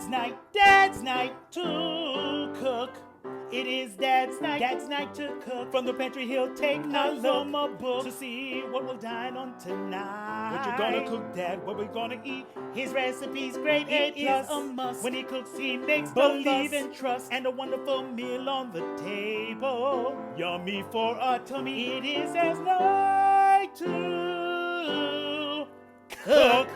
Dadznight2cook. It is Dad's night, Dadznight2cook. From the pantry he'll take a look from a book to see what we'll dine on tonight. What you gonna cook, Dad? What we gonna eat? His recipe's great, it is a must. When he cooks, he makes believe and trust, and a wonderful meal on the table. Yummy for a tummy. It is as night to cook.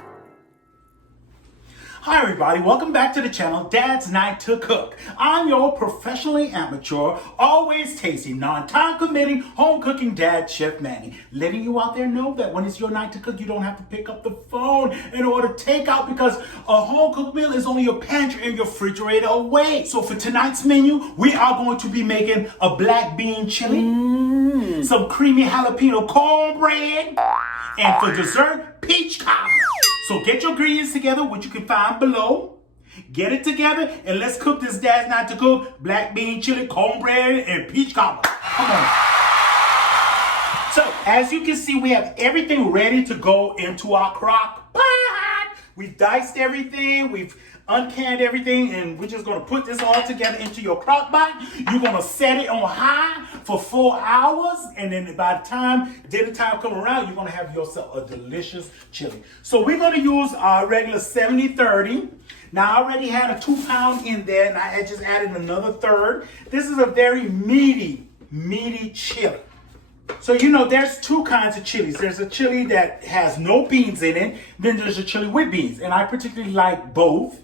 Hi everybody, welcome back to the channel, Dadznight2cook. I'm your professionally amateur, always tasty, non-time committing, home cooking dad, Chef Manny. Letting you out there know that when it's your night to cook, you don't have to pick up the phone in order to take out, because a home cooked meal is only your pantry and your refrigerator away. So for tonight's menu, we are going to be making a black bean chili, some creamy jalapeno cornbread, and for dessert, peach cobbler. So get your ingredients together, which you can find below. Get it together, and let's cook this Dadznight2cook black bean chili, cornbread, and peach cobbler. Come on. So, as you can see, we have everything ready to go into our crock pot. We've diced everything, we've uncanned everything, and we're just gonna put this all together into your crock pot. You're gonna set it on high for 4 hours, and then by the time dinner time come around, you're gonna have yourself a delicious chili. So we're gonna use our regular 70-30. Now I already had a 2 pound in there, and I just added another third. This is a very meaty chili. So you know, there's two kinds of chilies. There's a chili that has no beans in it, then there's a chili with beans, and I particularly like both.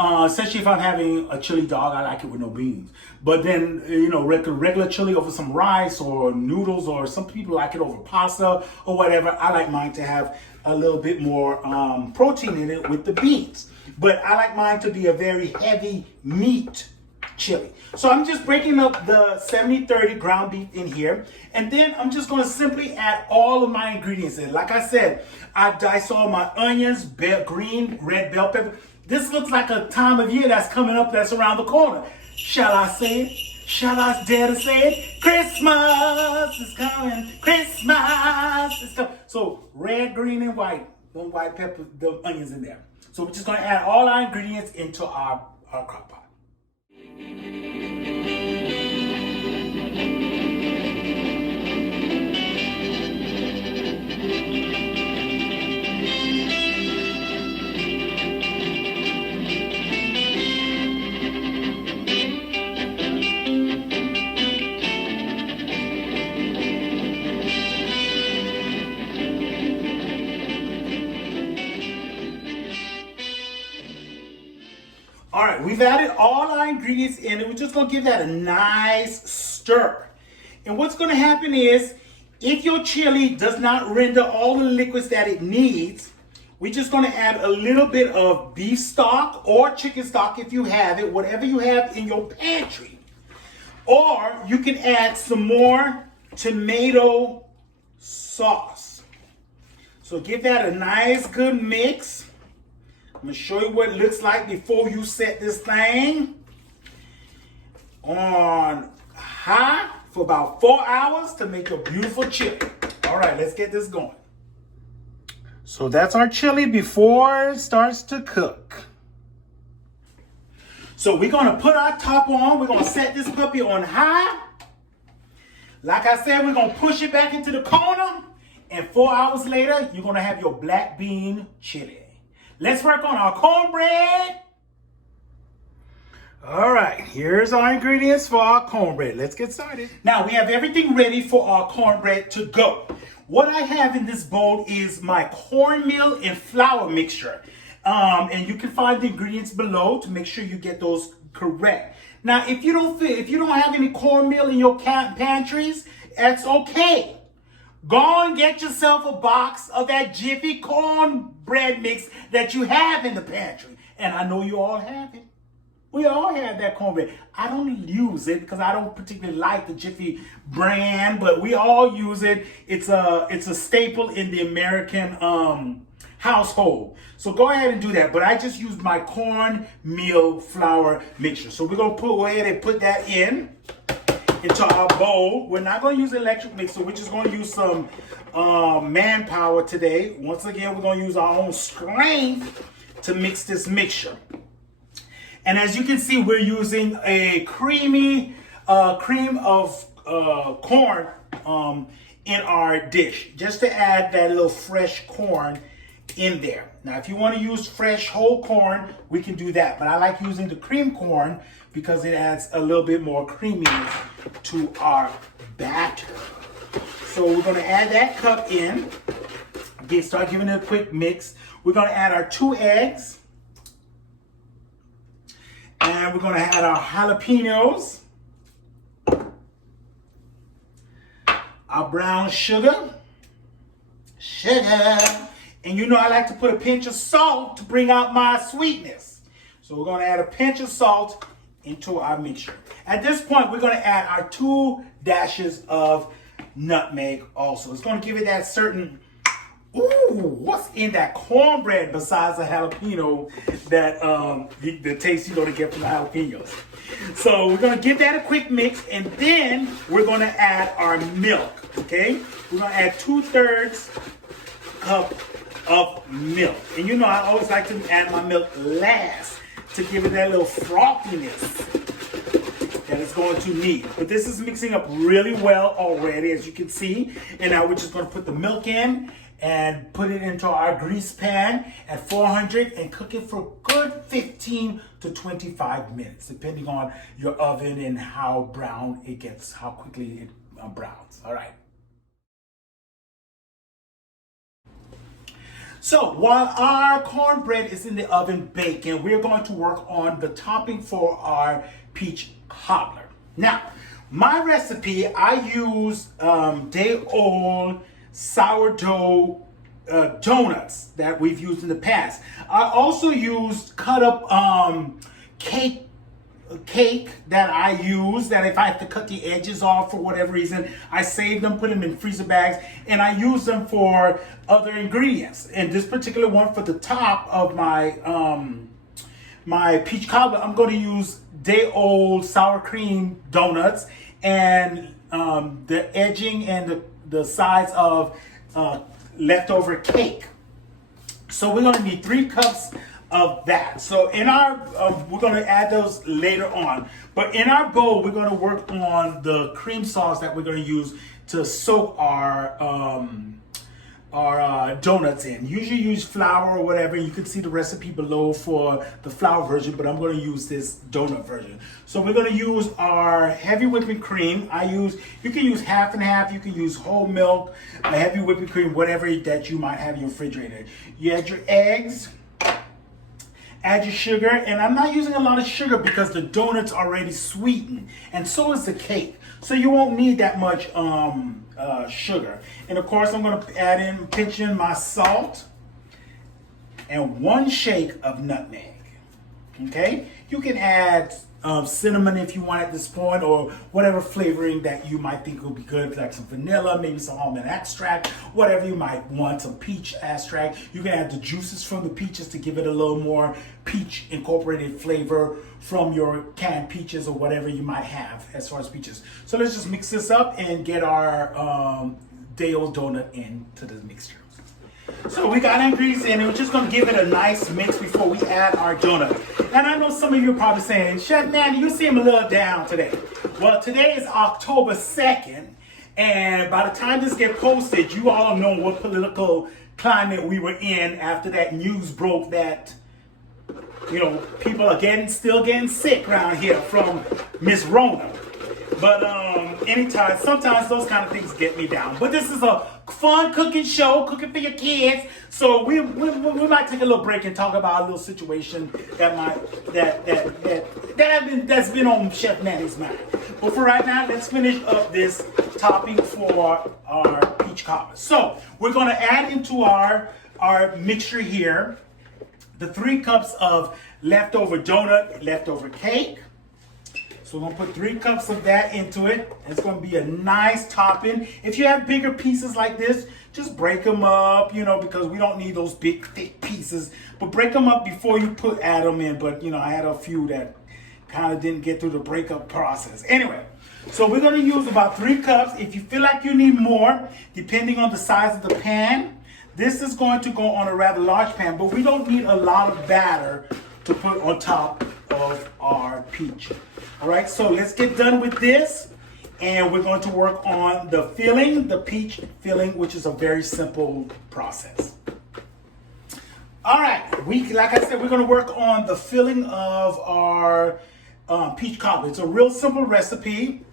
Especially if I'm having a chili dog, I like it with no beans. But then, you know, regular chili over some rice or noodles, or some people like it over pasta or whatever. I like mine to have a little bit more protein in it with the beans. But I like mine to be a very heavy meat chili. So I'm just breaking up the 70-30 ground beef in here. And then I'm just going to simply add all of my ingredients in. Like I said, I diced all my onions, green, red bell pepper. This looks like a time of year that's coming up, that's around the corner. Shall I say it? Shall I dare to say it? Christmas is coming. Christmas is coming. So red, green, and white. One white pepper, the onions in there. So we're just going to add all our ingredients into our crock pot. All right, we've added all our ingredients in, and we're just gonna give that a nice stir. And what's gonna happen is, if your chili does not render all the liquids that it needs, we're just gonna add a little bit of beef stock or chicken stock if you have it, whatever you have in your pantry. Or you can add some more tomato sauce. So give that a nice good mix. I'm going to show you what it looks like before you set this thing on high for about 4 hours to make your beautiful chili. All right, let's get this going. So that's our chili before it starts to cook. So we're going to put our top on. We're going to set this puppy on high. Like I said, we're going to push it back into the corner. And 4 hours later, you're going to have your black bean chili. Let's work on our cornbread. All right, here's our ingredients for our cornbread. Let's get started. Now, we have everything ready for our cornbread to go. What I have in this bowl is my cornmeal and flour mixture. And you can find the ingredients below to make sure you get those correct. Now, if you don't have any cornmeal in your pantries, that's okay. Go and get yourself a box of that Jiffy cornbread mix that you have in the pantry. And I know you all have it. We all have that cornbread. I don't use it because I don't particularly like the Jiffy brand, but we all use it. It's a staple in the American household. So go ahead and do that. But I just used my cornmeal flour mixture. So we're going to go ahead and put that into our bowl. We're not going to use an electric mixer. We're just going to use some manpower today. Once again, we're going to use our own strength to mix this mixture. And as you can see, we're using a creamy cream of corn in our dish, just to add that little fresh corn in there. Now, if you want to use fresh whole corn, we can do that. But I like using the cream corn because it adds a little bit more creaminess to our batter. So we're going to add that cup in. Start giving it a quick mix. We're going to add our 2 eggs. And we're going to add our jalapeños. Our brown sugar. And you know I like to put a pinch of salt to bring out my sweetness. So we're going to add a pinch of salt into our mixture. At this point, we're going to add our 2 dashes of nutmeg also. It's going to give it that certain, ooh, what's in that cornbread besides the jalapeno, that the taste you're going to get from the jalapenos. So we're going to give that a quick mix, and then we're going to add our milk, okay? We're going to add 2/3 cup of milk. And you know I always like to add my milk last to give it that little frothiness that it's going to need. But this is mixing up really well already, as you can see. And now we're just going to put the milk in and put it into our grease pan at 400 and cook it for a good 15 to 25 minutes, depending on your oven and how brown it gets, how quickly it browns. All right. So while our cornbread is in the oven baking, we're going to work on the topping for our peach cobbler. Now, my recipe, I use day-old sourdough donuts that we've used in the past. I also used cut up cake that I use, that if I have to cut the edges off for whatever reason, I save them, put them in freezer bags, and I use them for other ingredients. And this particular one, for the top of my my peach cobbler, I'm going to use day-old sour cream donuts, and the edging and the sides of leftover cake. So we're going to need 3 cups of that. So in our, we're going to add those later on. But in our bowl, we're going to work on the cream sauce that we're going to use to soak our donuts in. Usually use flour or whatever. You can see the recipe below for the flour version, but I'm going to use this donut version. So we're going to use our heavy whipping cream. You can use half and half. You can use whole milk, a heavy whipping cream, whatever that you might have in your refrigerator. You add your eggs. Add your sugar, and I'm not using a lot of sugar because the donut's already sweetened, and so is the cake. So you won't need that much sugar. And of course, I'm going to pinch in my salt and 1 shake of nutmeg. Okay, you can add cinnamon if you want at this point, or whatever flavoring that you might think would be good, like some vanilla, maybe some almond extract, whatever you might want, some peach extract. You can add the juices from the peaches to give it a little more peach incorporated flavor from your canned peaches or whatever you might have as far as peaches. So let's just mix this up and get our day-old donut into the mixture. So we got ingredients in, and we're just going to give it a nice mix before we add our donut. And I know some of you are probably saying, Chef Manny, you seem a little down today. Well, today is October 2nd, and by the time this gets posted, you all know what political climate we were in after that news broke that, you know, people are still getting sick around here from Miss Rona. But sometimes those kind of things get me down. But this is a fun cooking show, cooking for your kids. So we might take a little break and talk about a little situation that's been on Chef Manny's mind. But for right now, let's finish up this topping for our peach cobbler. So we're going to add into our mixture here the 3 cups of leftover donut, leftover cake. So we're going to put 3 cups of that into it. It's going to be a nice topping. If you have bigger pieces like this, just break them up, you know, because we don't need those big, thick pieces. But break them up before you add them in. But, you know, I had a few that kind of didn't get through the breakup process. Anyway, so we're going to use about 3 cups. If you feel like you need more, depending on the size of the pan, this is going to go on a rather large pan. But we don't need a lot of batter to put on top of our peach. All right, so let's get done with this. And we're going to work on the filling, the peach filling, which is a very simple process. All right, like I said, we're going to work on the filling of our peach cobbler. It's a real simple recipe,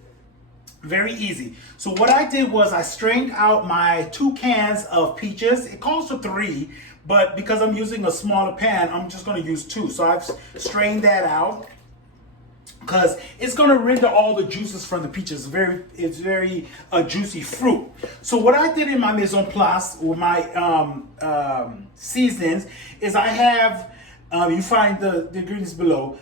very easy. So what I did was I strained out my 2 cans of peaches. It calls for 3, but because I'm using a smaller pan, I'm just going to use 2. So I've strained that out, because it's going to render all the juices from the peaches. It's very juicy fruit. So what I did in my mise en place with my seasonings is I have, you find the ingredients below,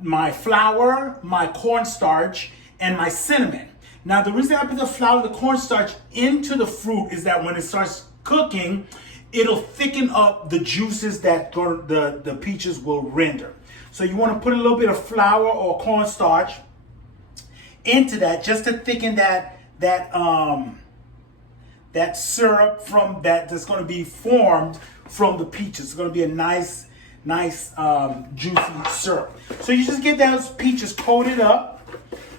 my flour, my cornstarch, and my cinnamon. Now the reason I put the flour and the cornstarch into the fruit is that when it starts cooking, it'll thicken up the juices that the peaches will render. So you want to put a little bit of flour or cornstarch into that just to thicken that syrup that's going to be formed from the peaches. It's going to be a nice juicy syrup. So you just get those peaches coated up,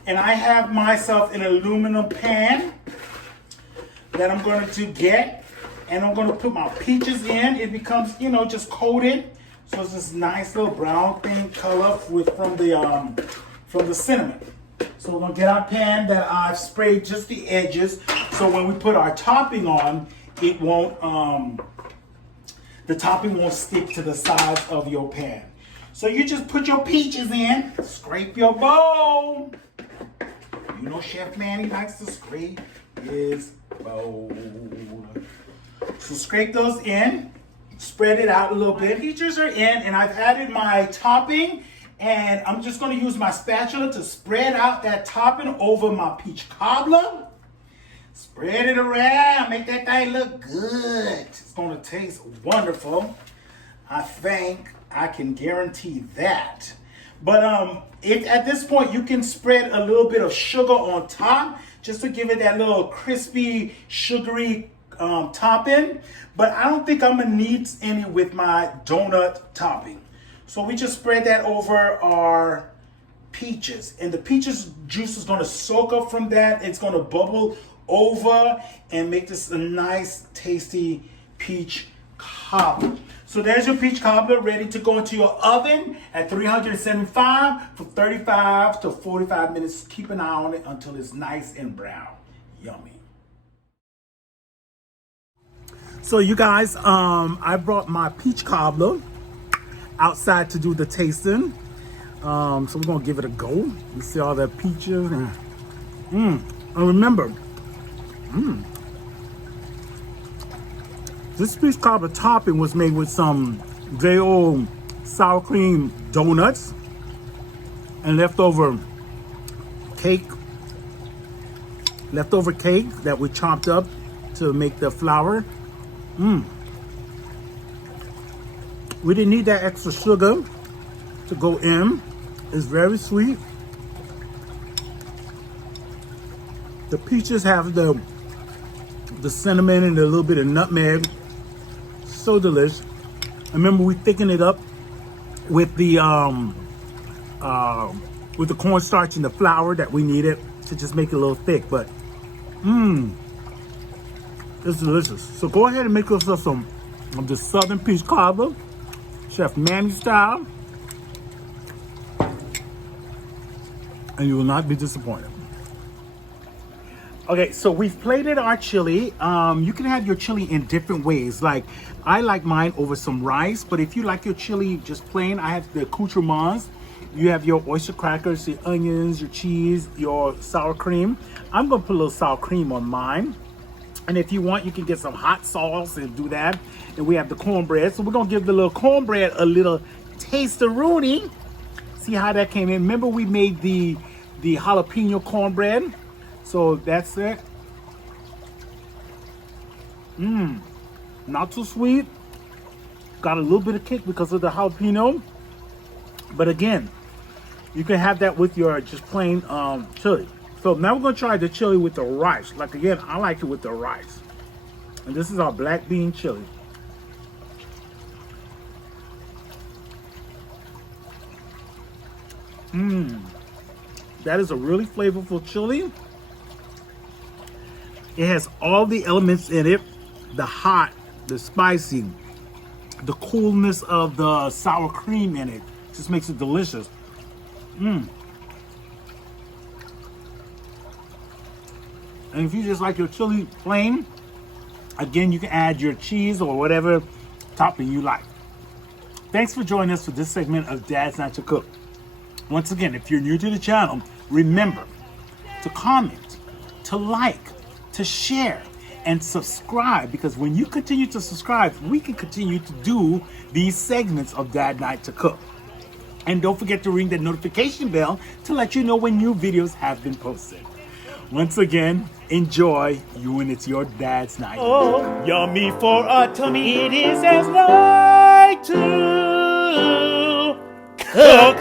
and I have myself an aluminum pan that I'm going to get, and I'm going to put my peaches in. It becomes, just coated. So it's this nice little brown thing color from the cinnamon. So we're gonna get our pan that I've sprayed just the edges. So when we put our topping on, it won't the topping won't stick to the sides of your pan. So you just put your peaches in, scrape your bowl. You know Chef Manny likes to scrape his bowl. So scrape those in. Spread it out a little bit. Peaches are in, and I've added my topping, and I'm just going to use my spatula to spread out that topping over my peach cobbler. Spread it around, make that thing look good. It's going to taste wonderful. I think I can guarantee that. But if at this point you can spread a little bit of sugar on top just to give it that little crispy, sugary topping, but I don't think I'm gonna need any with my donut topping. So we just spread that over our peaches, and the peaches juice is gonna soak up from that. It's gonna bubble over and make this a nice, tasty peach cobbler. So there's your peach cobbler ready to go into your oven at 375 for 35 to 45 minutes. Keep an eye on it until it's nice and brown. Yummy. So you guys, I brought my peach cobbler outside to do the tasting. So we're gonna give it a go. You see all that peaches. And remember, this peach cobbler topping was made with some day old sour cream donuts and leftover cake that we chopped up to make the flour. We didn't need that extra sugar to go in. It's very sweet. The peaches have the cinnamon and a little bit of nutmeg. So delicious. Remember, we thickened it up with the cornstarch and the flour that we needed to just make it a little thick. But it's delicious. So go ahead and make yourself some of the Southern peach cobbler, Chef Manny style, and you will not be disappointed. Okay, so we've plated our chili. You can have your chili in different ways. Like, I like mine over some rice, but if you like your chili just plain, I have the accoutrements. You have your oyster crackers, your onions, your cheese, your sour cream. I'm gonna put a little sour cream on mine. And if you want, you can get some hot sauce and do that. And we have the cornbread. So we're gonna give the little cornbread a little taste-a-rooney. See how that came in? Remember we made the jalapeno cornbread? So that's it. Not too sweet. Got a little bit of kick because of the jalapeno. But again, you can have that with your just plain chili. So now we're gonna try the chili with the rice. Like again, I like it with the rice. And this is our black bean chili. That is a really flavorful chili. It has all the elements in it. The hot, the spicy, the coolness of the sour cream in it. Just makes it delicious. And if you just like your chili plain, again, you can add your cheese or whatever topping you like. Thanks for joining us for this segment of Dadznight2cook. Once again, if you're new to the channel, remember to comment, to like, to share, and subscribe, because when you continue to subscribe, we can continue to do these segments of Dadznight2cook. And don't forget to ring the notification bell to let you know when new videos have been posted. Once again, enjoy you, and it's your Dad's Night. Oh, yummy for a tummy. It is as night to cook.